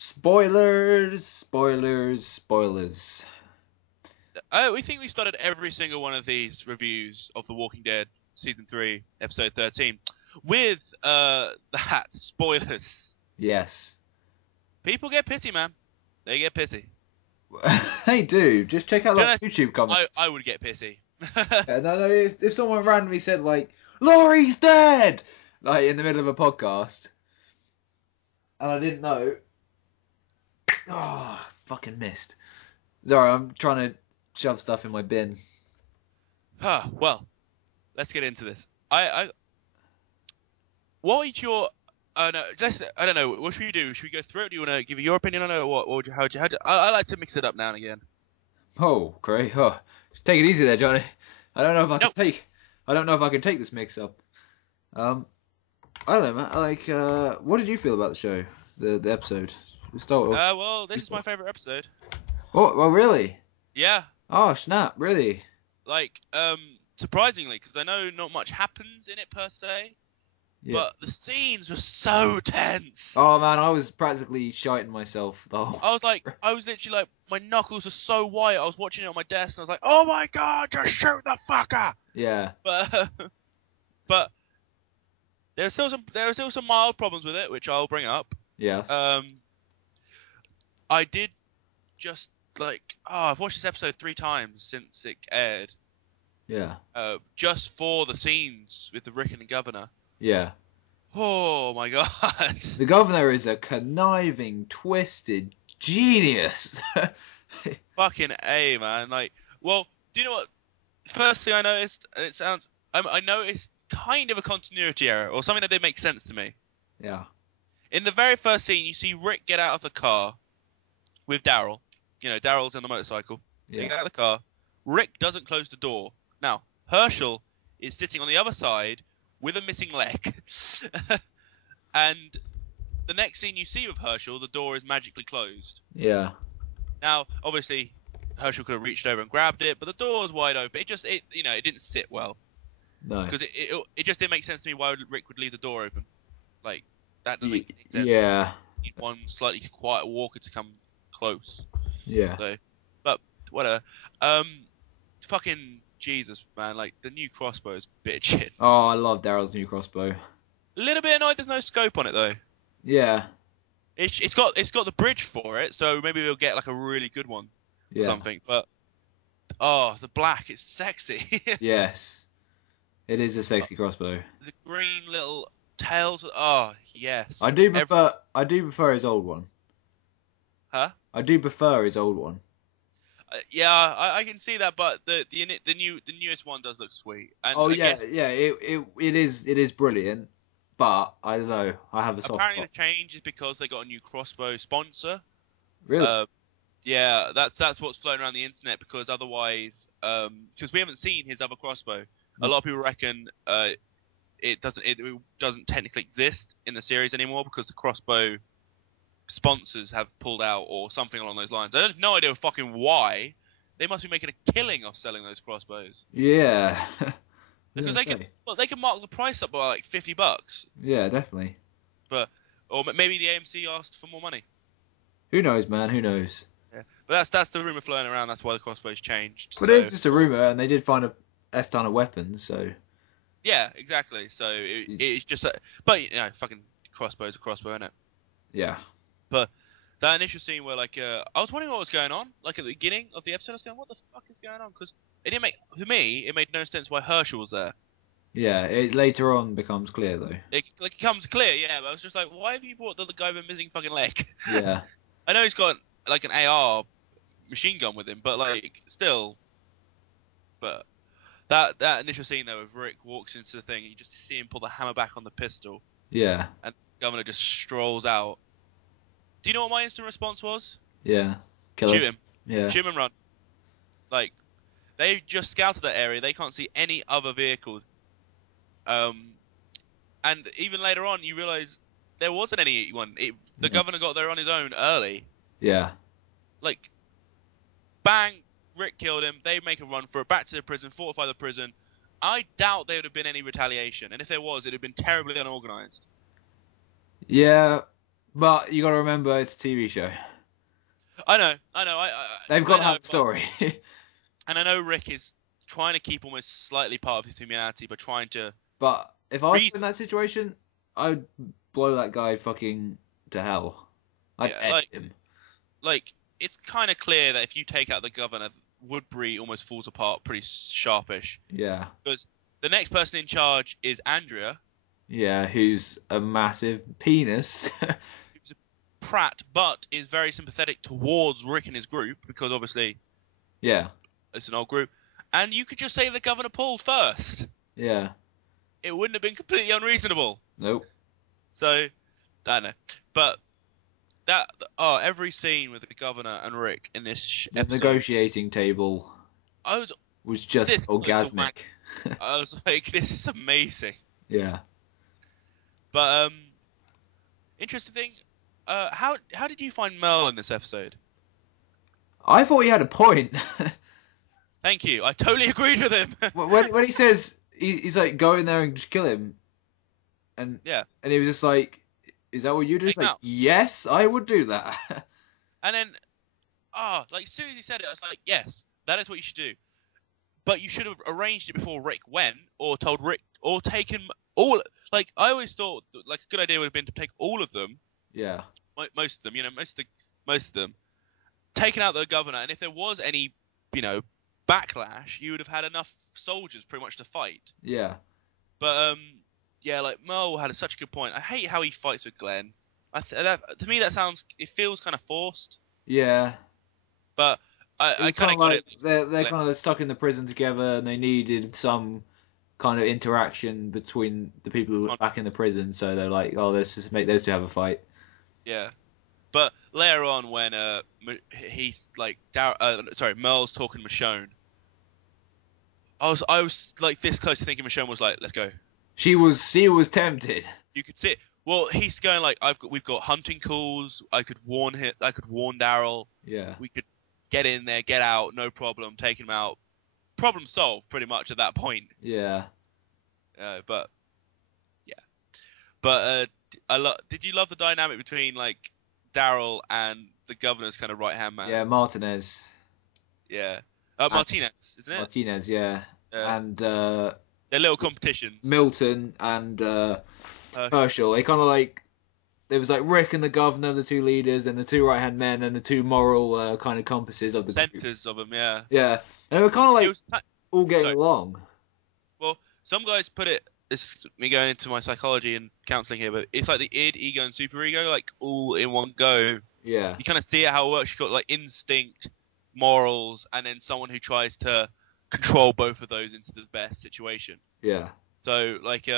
Spoilers, spoilers, spoilers. We think we started every single one of these reviews of The Walking Dead season 3, episode 13, with that spoilers. Yes. People get pissy, man. They get pissy. They do. Just check out To be the honest, YouTube comments. I would get pissy. Yeah, no, if someone randomly said like, "Laurie's dead," like in the middle of a podcast, and I didn't know, fucking missed. Sorry, I'm trying to shove stuff in my bin. Well, let's get into this. What is your? No, I don't know. What should we do? Should we go through it? Do you want to give your opinion on it? What would you? I like to mix it up now and again. Oh, great. Oh, take it easy there, Johnny. I don't know if I Nope. can take. I don't know if I can take this mix up. I don't know, man. Like, what did you feel about the show, the episode? We start with. Well, this is my favorite episode. Oh, well, really? Yeah, Oh, snap! Really? like, surprisingly, because I know not much happens in it per se, Yeah. but the scenes were so tense. Oh man, I was practically shiting myself the whole. I was literally like, my knuckles are so white. I was watching it on my desk, and I was like, oh my god, just shoot the fucker! Yeah. But there are still some mild problems with it, which I'll bring up. Yes. I did just I've watched this episode 3 times since it aired. Yeah. Just for the scenes with the Rick and the governor. Yeah. Oh my god. The governor is a conniving, twisted genius. Fucking A, man. Like, well, do you know what? First thing I noticed, and I noticed kind of a continuity error, or something that didn't make sense to me. Yeah. In the very first scene, you see Rick get out of the car with Daryl. You know, Daryl's in the motorcycle. Yeah. Get out of the car. Rick doesn't close the door. Now, Herschel is sitting on the other side with a missing leg. And the next scene you see of Herschel, the door is magically closed. Yeah. Now, obviously, Herschel could have reached over and grabbed it, but the door was wide open. It didn't sit well. No. Because it just didn't make sense to me why Rick would leave the door open. Like, that doesn't make any sense. Yeah. You need one slightly quiet walker to come close. Yeah. So, but whatever. Fucking Jesus, man! Like the new crossbow is bitching. Oh, I love Daryl's new crossbow. A little bit annoyed there's no scope on it though. Yeah. It's got the bridge for it, so maybe we'll get like a really good one or Yeah. something. But the black is sexy. Yes. It is a sexy crossbow. The green little tails. Oh yes. I do prefer his old one. Huh? I do prefer his old one. Yeah, I can see that, but the newest one does look sweet. And Oh I yeah, guess yeah. It is brilliant, but I don't know. I have a soft apparently spot. the change is because they got a new crossbow sponsor. Really? Yeah, that's what's floating around the internet because otherwise, because we haven't seen his other crossbow. A lot of people reckon it doesn't technically exist in the series anymore because the crossbow sponsors have pulled out or something along those lines. I have no idea fucking why. They must be making a killing off selling those crossbows Yeah. because they can mark the price up by like $50. Yeah, definitely. Or maybe the AMC asked for more money. Who knows, man? Who knows? Yeah. But that's the rumor floating around. That's why the crossbow's changed. But so. it's just a rumor, and they did find a F ton of weapons, so. Yeah, exactly. So it's just, but fucking crossbow's a crossbow, isn't it? Yeah. But that initial scene where I was wondering what was going on. Like at the beginning of the episode, I was going, "What the fuck is going on?" Because it made no sense why Herschel was there. Yeah, it later on becomes clear though. It becomes clear, yeah. But I was just like, why have you brought the guy with a missing fucking leg? Yeah. I know he's got like an AR machine gun with him, but like still. But that initial scene though, of Rick walks into the thing, you just see him pull the hammer back on the pistol, Yeah. and the governor just strolls out. Do you know what my instant response was? Yeah. Kill Shoot him. Yeah. Shoot him and run. Like, they just scouted that area. They can't see any other vehicles. And even later on, you realise there wasn't anyone. The governor got there on his own early. Yeah. Like, bang, Rick killed him. They make a run for it. Back to the prison, fortify the prison. I doubt there would have been any retaliation. And if there was, it would have been terribly unorganised. Yeah. But you got to remember, it's a TV show. I know. They've got I to know, have story. and I know Rick is trying to keep almost slightly part of his humanity, but trying to. But if I was in that situation, I would blow that guy fucking to hell. I'd end him. Like, it's kind of clear that if you take out the governor, Woodbury almost falls apart pretty sharpish. Yeah. Because the next person in charge is Andrea. Yeah, who's a massive penis. Who's a prat, but is very sympathetic towards Rick and his group, because obviously... Yeah. It's an old group. And you could just say the governor pulled first. Yeah. It wouldn't have been completely unreasonable. Nope. So, I don't know. But... every scene with the governor and Rick in this the episode, negotiating table was just orgasmic. I was like, this is amazing. Yeah. But interesting thing, how did you find Merle in this episode? I thought he had a point. Thank you. I totally agreed with him. when he says he's like, go in there and just kill him, and he was just like, is that what you do? It's like, yes, I would do that. And then, like as soon as he said it, I was like, yes, that is what you should do. But you should have arranged it before Rick went, or told Rick, or taken all. Like I always thought, like a good idea would have been to take all of them. Yeah. Most of them, most of them, taken out the governor, and if there was any, backlash, you would have had enough soldiers pretty much to fight. Yeah. But yeah, like Merle had such a good point. I hate how he fights with Glenn. To me, it feels kind of forced. Yeah. But I kind of got it. They're kind of stuck in the prison together, and they needed some kind of interaction between the people who were back in the prison. So they're like, oh, let's just make those two have a fight. Yeah. But later on, when he's like, Merle's talking to Michonne, I was like this close to thinking Michonne was like, let's go. She was tempted. You could see it. Well, he's going like, we've got hunting calls. I could warn him. I could warn Daryl. Yeah. We could get in there, get out, no problem, take him out. Problem solved, pretty much at that point. Yeah. But did you love the dynamic between like Daryl and the governor's kind of right hand man? Yeah, Martinez. Yeah. Martinez, isn't it? Martinez, yeah. And their little competitions. Milton and Herschel. They kind of like, there was like Rick and the governor, the two leaders, and the two right hand men, and the two moral kind of compasses of the centers of them. Yeah. Yeah, and they were kind of like all getting along. Well, some guys put it. This is me going into my psychology and counselling here, but it's like the id, ego, and superego, like all in one go. Yeah. You kind of see how it works. You've got like instinct, morals, and then someone who tries to control both of those into the best situation. Yeah. So like,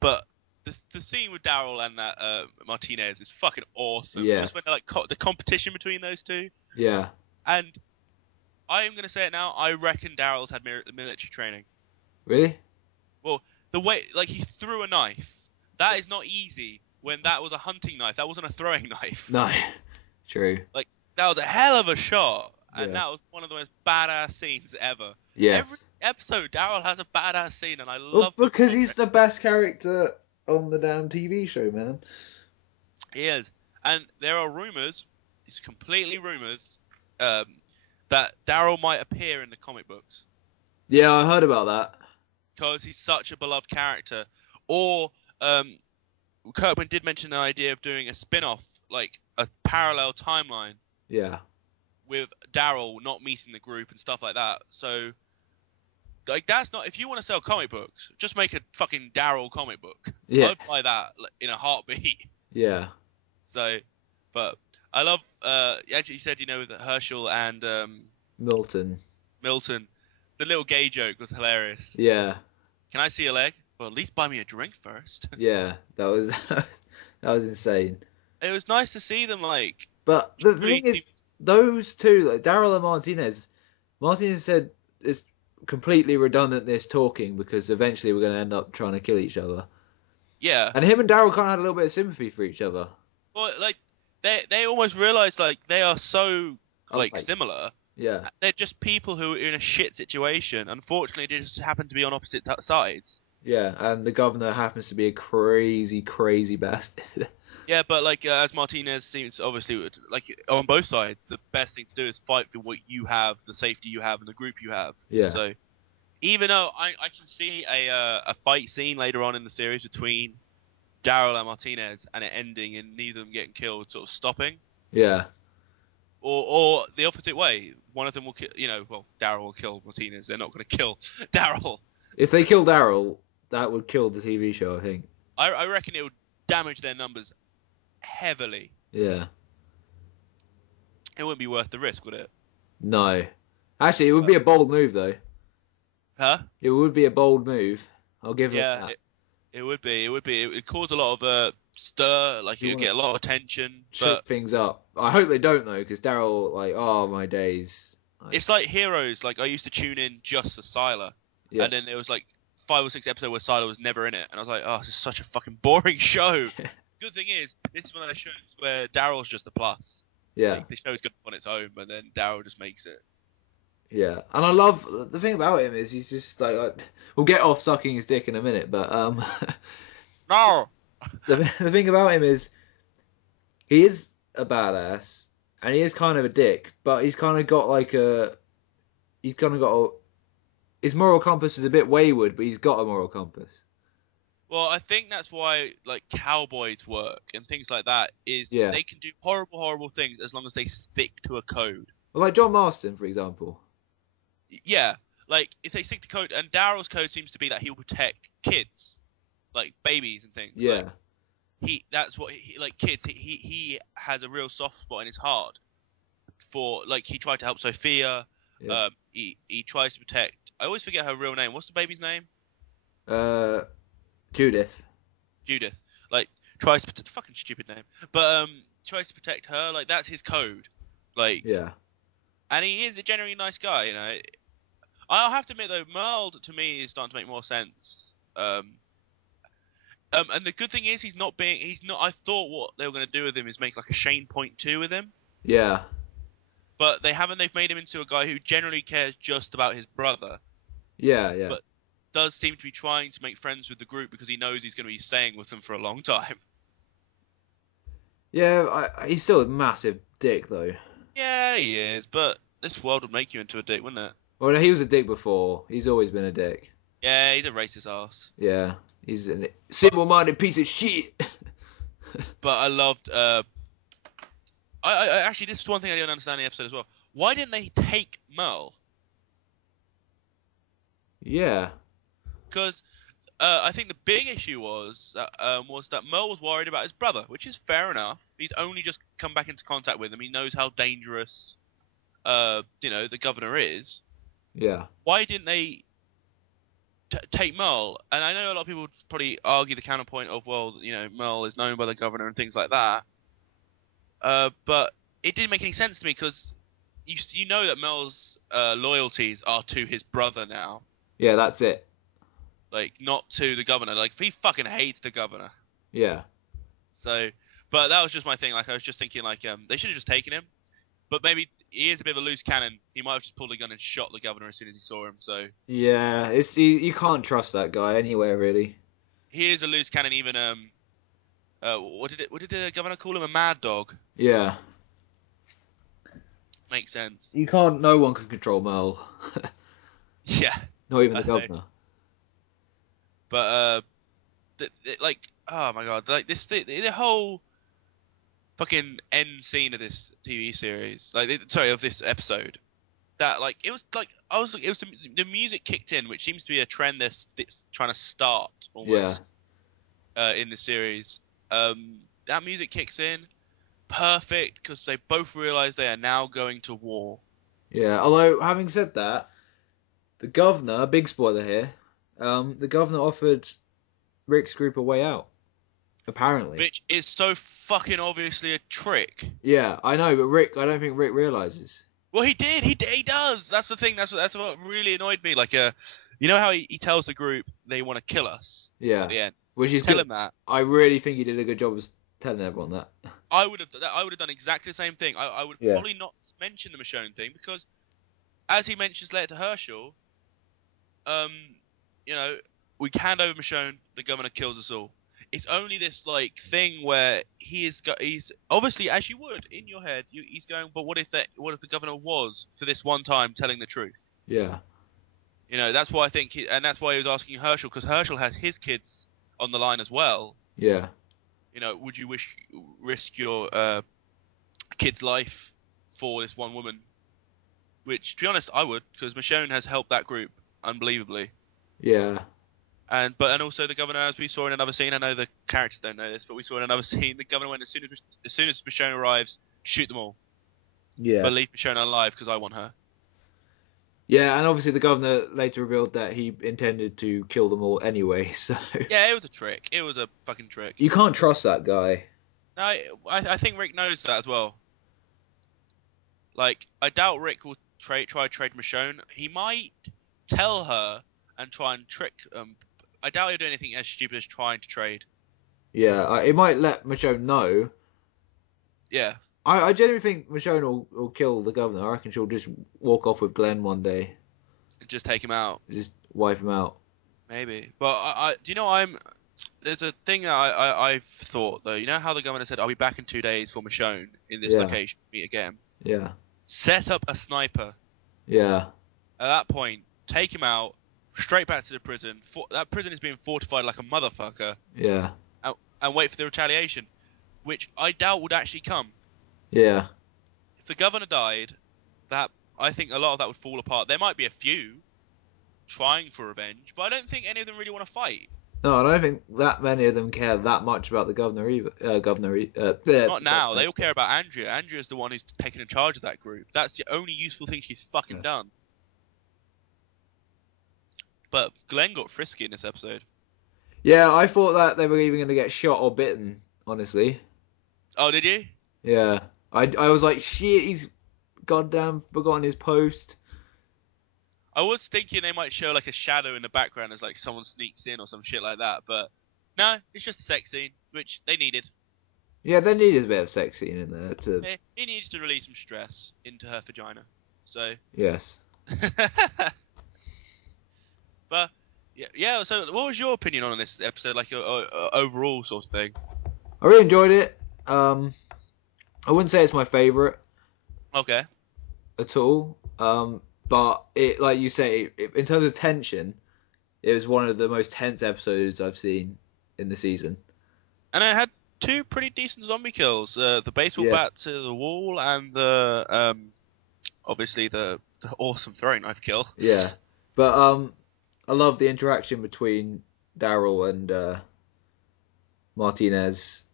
but the scene with Daryl and that Martinez is fucking awesome. Yes. Just when they're like the competition between those two. Yeah. And I am gonna say it now. I reckon Daryl's had military training. Really? Well, the way, like, he threw a knife. That is not easy when that was a hunting knife. That wasn't a throwing knife. No. True. Like, that was a hell of a shot. And that was one of the most badass scenes ever. Yes. Every episode, Daryl has a badass scene, and I love it. Because he's the best character on the damn TV show, man. He is. And there are rumours, it's completely rumours, that Daryl might appear in the comic books. Yeah, I heard about that. Because he's such a beloved character. Or Kirkman did mention the idea of doing a spin-off, like a parallel timeline. Yeah. With Daryl not meeting the group and stuff like that. So, like, that's not... If you want to sell comic books, just make a fucking Daryl comic book. Yes. I'd buy that in a heartbeat. Yeah. So, but I love... actually, you said, with Herschel and... Milton. The little gay joke was hilarious. Yeah. Can I see a leg? Well, at least buy me a drink first. Yeah, that was insane. It was nice to see them, like... But the thing is, those two, like Daryl and Martinez said it's completely redundant, this talking, because eventually we're going to end up trying to kill each other. Yeah. And him and Daryl kind of had a little bit of sympathy for each other. Well, like, they almost realised, like, they are so, like, similar. Yeah. They're just people who are in a shit situation. Unfortunately, they just happen to be on opposite sides. Yeah, and the governor happens to be a crazy, crazy bastard. Yeah, but like as Martinez seems obviously like on both sides, the best thing to do is fight for what you have, the safety you have, and the group you have. Yeah. So even though I can see a fight scene later on in the series between Daryl and Martinez, and it ending and neither of them getting killed, sort of stopping, Yeah. or the opposite way, one of them will kill. Well, Daryl will kill Martinez. They're not going to kill Daryl. If they kill Daryl, that would kill the TV show, I think. I reckon it would damage their numbers heavily. Yeah. It wouldn't be worth the risk, would it? No. Actually, it would be a bold move, though. Huh? It would be a bold move. I'll give it that. It would be. It would be. It would cause a lot of stir. Like you would get a lot of attention. Shook things up. I hope they don't though, because Daryl, like, oh my days. It's like Heroes. Like I used to tune in just for Sylar, and then there was like 5 or 6 episodes where Sylar was never in it, and I was like, oh, this is such a fucking boring show. Good thing is, this is one of those shows where Daryl's just a plus. Yeah. Like, the show's good on its own, but then Daryl just makes it. Yeah, and I love the thing about him is he's just like we'll get off sucking his dick in a minute, but No. the thing about him is he is a badass and he is kind of a dick, but he's kind of got his moral compass is a bit wayward, but he's got a moral compass. Well, I think that's why like cowboys work and things like that is they can do horrible things as long as they stick to a code. Well, like John Marston, for example. Yeah, like if they stick to code, and Daryl's code seems to be that he'll protect kids, like babies and things. Yeah. Like, that's what he like kids. He has a real soft spot in his heart for like he tried to help Sophia. Yeah. He tries to protect. I always forget her real name. What's the baby's name? Judith. Judith. Like tries to protect fucking stupid name, but tries to protect her. Like that's his code. Like yeah. And he is a genuinely nice guy, you know. I'll have to admit though, Merle to me is starting to make more sense. And the good thing is he's not. I thought what they were going to do with him is make like a Shane Point 2 with him. Yeah. But they haven't. They've made him into a guy who generally cares just about his brother. Yeah. But does seem to be trying to make friends with the group because he knows he's going to be staying with them for a long time. Yeah, he's still a massive dick though. Yeah, he is, but this world would make you into a dick, wouldn't it? Well, he was a dick before. He's always been a dick. Yeah, he's a racist ass. Yeah, he's a simple-minded piece of shit. But I loved. I actually, this is one thing I didn't understand in the episode as well. Why didn't they take Merle? Yeah. Because I think the big issue was that Merle was worried about his brother, which is fair enough. He's only just come back into contact with him. He knows how dangerous, the governor is. Yeah. Why didn't they take Merle? And I know a lot of people would probably argue the counterpoint of, well, Merle is known by the governor and things like that. But it didn't make any sense to me because you know that Merle's loyalties are to his brother now. Yeah, that's it. Like, not to the governor. Like, he fucking hates the governor. Yeah. So, but that was just my thing. Like, I was just thinking, like, they should have just taken him. But maybe he is a bit of a loose cannon. He might have just pulled a gun and shot the governor as soon as he saw him. So. Yeah, you can't trust that guy anywhere, really. He is a loose cannon. Even what did the governor call him? A mad dog. Yeah. Makes sense. No one can control Merle. Yeah. Not even the governor. But like, oh my god, like the whole fucking end scene of this TV series, of this episode, that like it was the music kicked in, which seems to be a trend that's trying to start almost. Yeah. In the series, that music kicks in, perfect, because they both realize they are now going to war. Yeah. Although having said that, the governor, big spoiler here. The governor offered Rick's group a way out. Apparently. Which is so fucking obviously a trick. Yeah, I know, but I don't think Rick realizes. Well, he did. He does. That's the thing. That's what really annoyed me. Like, you know how he tells the group they want to kill us. Yeah. At the end. Which is Tell good. him that. I really think he did a good job of telling everyone that. I would have done exactly the same thing. I would probably not mention the Michonne thing because, as he mentions later to Herschel, we hand over Michonne, the governor kills us all. it's only this like thing where he's obviously, as you would in your head, he's going, but what if the governor was for this one time telling the truth? Yeah. You know, that's why I think, and that's why he was asking Herschel, because Herschel has his kids on the line as well. Yeah. You know, would you risk your kid's life for this one woman? Which, to be honest, I would, because Michonne has helped that group unbelievably. Yeah. And also the governor, as we saw in another scene, I know the characters don't know this, but we saw in another scene, the governor went, as soon as Michonne arrives, shoot them all. Yeah. But leave Michonne alive because I want her. Yeah, and obviously the governor later revealed that he intended to kill them all anyway, so... Yeah, it was a trick. It was a fucking trick. You can't trust that guy. No, I think Rick knows that as well. Like, I doubt Rick will try to trade Michonne. He might tell her and try and trick... I doubt he'll do anything as stupid as trying to trade. Yeah, it might let Michonne know. Yeah. I genuinely think Michonne will kill the governor. I reckon she'll just walk off with Glenn one day. And just take him out. Just wipe him out. Maybe. But do you know, there's a thing that I've thought, though. You know how the governor said, I'll be back in 2 days for Michonne in this location, meet again? Yeah. Set up a sniper. Yeah. At that point, take him out, straight back to the prison. That prison is being fortified like a motherfucker. Yeah. And wait for the retaliation, which I doubt would actually come. Yeah. If the governor died, I think a lot of that would fall apart. There might be a few trying for revenge, but I don't think any of them really want to fight. No, I don't think that many of them care that much about the governor either. Not now. They all care about Andrea. Andrea's the one who's taken in charge of that group. That's the only useful thing she's fucking done. But Glenn got frisky in this episode. Yeah, I thought that they were even going to get shot or bitten, honestly. Oh, did you? Yeah. I was like, shit, he's goddamn forgotten his post. I was thinking they might show like a shadow in the background as like someone sneaks in or some shit like that, but no, it's just a sex scene, which they needed. Yeah, they needed a bit of sex scene in there to... He needs to release some stress into her vagina, so... Yes. But, yeah, so what was your opinion on this episode, like overall sort of thing? I really enjoyed it. I wouldn't say it's my favourite. Okay. At all. But it, like you say, in terms of tension, it was one of the most tense episodes I've seen in the season. And it had two pretty decent zombie kills: the baseball bat to the wall, and the obviously the awesome throwing knife kill. Yeah, but I love the interaction between Daryl and Martinez.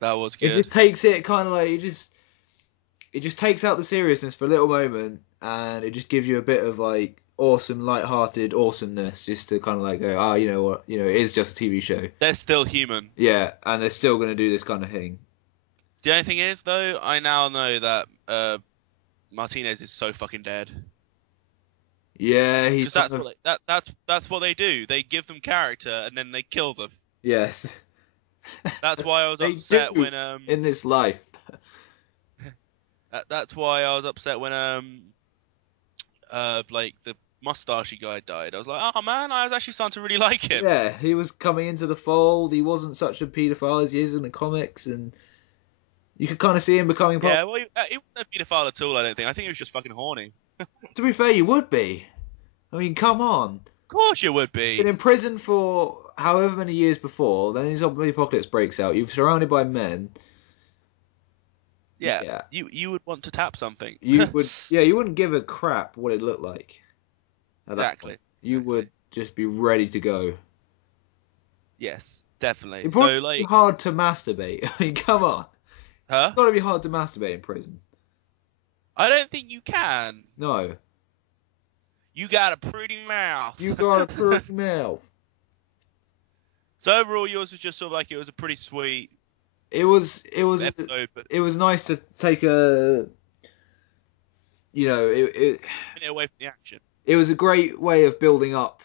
That was good. It just takes it kind of like it just takes out the seriousness for a little moment. And it just gives you a bit of like awesome, light-hearted awesomeness, just to kind of like go, you know what, it is just a TV show. They're still human. Yeah, and they're still going to do this kind of thing. The only thing is, though, I now know that Martinez is so fucking dead. Yeah, he's that's what they do. They give them character and then they kill them. Yes. That's why I was upset when in this life. That's why I was upset when like the mustachey guy died. I was like, oh man, I was actually starting to really like him. Yeah, he was coming into the fold. He wasn't such a paedophile as he is in the comics, and you could kind of see him becoming part. Yeah, well, he wasn't a paedophile at all. I don't think. I think he was just fucking horny. To be fair, you would be. I mean, come on. Of course you would be. Been in prison for however many years before, then the zombie apocalypse breaks out. You're surrounded by men. Yeah. You would want to tap something. You would. Yeah, you wouldn't give a crap what it looked like. Exactly. You would just be ready to go. Yes, definitely. It'd probably be hard to masturbate. I mean, come on. Huh? It's got to be hard to masturbate in prison. I don't think you can. No. You got a pretty mouth. You got a pretty mouth. So overall, yours was just sort of like it was a pretty sweet. It was episode, but it was nice to take a. It away from the action. It was a great way of building up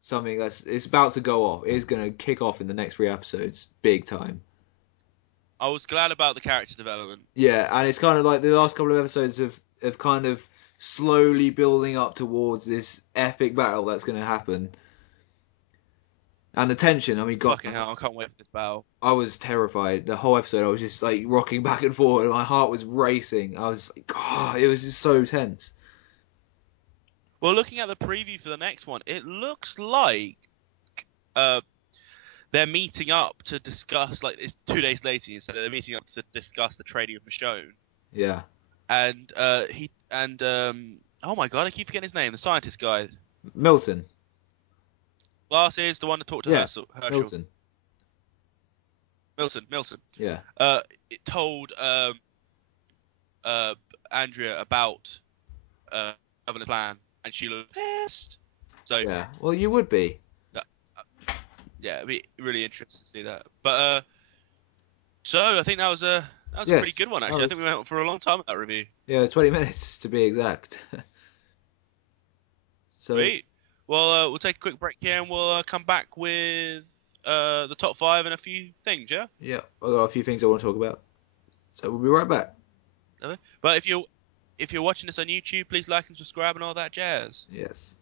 something it's about to go off. It's going to kick off in the next 3 episodes, big time. I was glad about the character development. Yeah, and it's kind of like the last couple of episodes of kind of slowly building up towards this epic battle that's going to happen. And the tension, I mean, God, Fucking hell, I can't wait for this battle. I was terrified. The whole episode, I was just like rocking back and forth, and my heart was racing. I was like, God, it was just so tense. Well, looking at the preview for the next one, it looks like they're meeting up to discuss, like, it's 2 days later, so they're meeting up to discuss the trading of Michonne. Yeah. And oh my god, I keep forgetting his name, the scientist guy. Milton. Glasses, the one that talked to Herschel. Milton. Yeah. It told Andrea about having a plan, and she looked pissed. So yeah. Well, you would be. Yeah, it'd be really interesting to see that. But so I think that was a Yes, pretty good one actually. that I think we went for a long time with that review. Yeah, 20 minutes to be exact. So Sweet. Well, we'll take a quick break here, and we'll come back with the top 5 and a few things. Yeah. yeah, I've got a few things I want to talk about. So we'll be right back. But if you're watching this on YouTube, please like and subscribe and all that jazz. Yes.